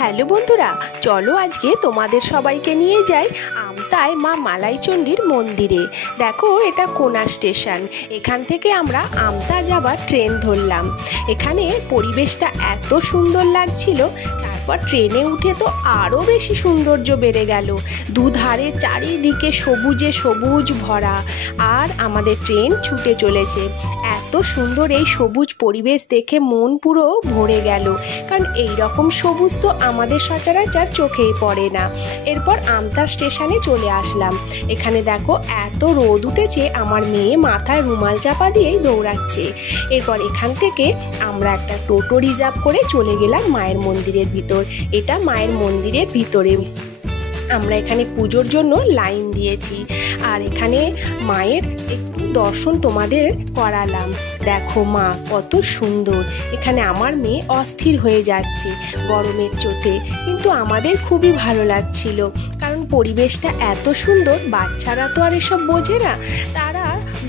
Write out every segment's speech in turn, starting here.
Hello বন্ধুরা, চলো আজকে তোমাদের সবাইকে নিয়ে যাই আমতায় মা মালাইচণ্ডীর মন্দিরে। দেখো, এটা কোনা স্টেশন। এখান থেকে আমরা আমতা যাবার ট্রেন ধরলাম। এখানে পরিবেশটা এত সুন্দর লাগছিল, তারপর ট্রেনে উঠে তো আরও বেশি সৌন্দর্য বেড়ে গেল। দুধারে চারিদিকে সবুজে সবুজ ভরা, আর আমাদের ট্রেন ছুটে চলেছে। এত সুন্দর এই সবুজ পরিবেশ দেখে মন পুরো ভরে গেল, কারণ এই রকম সবুজ তো আমাদের সচরাচর চোখেই পড়ে না। এরপর আমতা স্টেশনে চলে আসলাম। এখানে দেখো এত রোদ উঠেছে, আমার মেয়ে মাথায় রুমাল চাপা দিয়েই দৌড়াচ্ছে। এরপর এখান থেকে আমরা একটা টোটো রিজার্ভ করে চলে গেলাম মায়ের মন্দিরের ভিতর। এটা মায়ের মন্দিরের ভিতরে। আমরা এখানে পুজোর জন্য লাইন দিয়েছি, আর এখানে মায়ের একটু দর্শন তোমাদের করালাম। দেখো মা কত সুন্দর। এখানে আমার মেয়ে অস্থির হয়ে যাচ্ছে গরমের চোটে, কিন্তু আমাদের খুবই ভালো লাগছিল, কারণ পরিবেশটা এত সুন্দর। বাচ্চারা তো আর এসব বোঝে না, তারা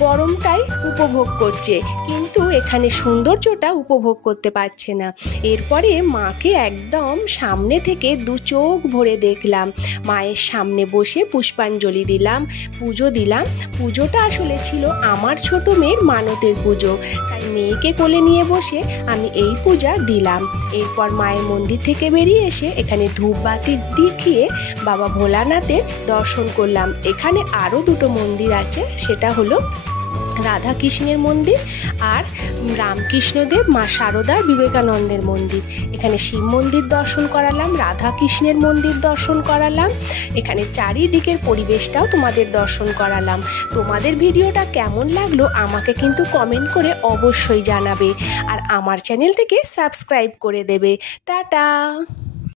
গরমটাই উপভোগ করছে, কিন্তু এখানে সৌন্দর্যটা উপভোগ করতে পারছে না। এরপরে মাকে একদম সামনে থেকে দু চোখ ভরে দেখলাম। মায়ের সামনে বসে পুষ্পাঞ্জলি দিলাম, পুজো দিলাম। পুজোটা আসলে ছিল আমার ছোট মেয়ের মানতের পুজো, তাই মেয়েকে কোলে নিয়ে বসে আমি এই পূজা দিলাম। এরপর মায়ের মন্দির থেকে বেরিয়ে এসে এখানে ধূপবাতি দেখিয়ে বাবা ভোলানাথের দর্শন করলাম। এখানে আরও দুটো মন্দির আছে, সেটা হলো রাধা কৃষ্ণের মন্দির আর রামকৃষ্ণদেব মা শারদা বিবেকানন্দের মন্দির। এখানে শিব মন্দির দর্শন করালাম, রাধা কৃষ্ণের মন্দির দর্শন করালাম। এখানে চারিদিকের পরিবেশটাও তোমাদের দর্শন করালাম। তোমাদের ভিডিওটা কেমন লাগলো আমাকে কিন্তু কমেন্ট করে অবশ্যই জানাবে, আর আমার চ্যানেলটিকে সাবস্ক্রাইব করে দেবে। টাটা।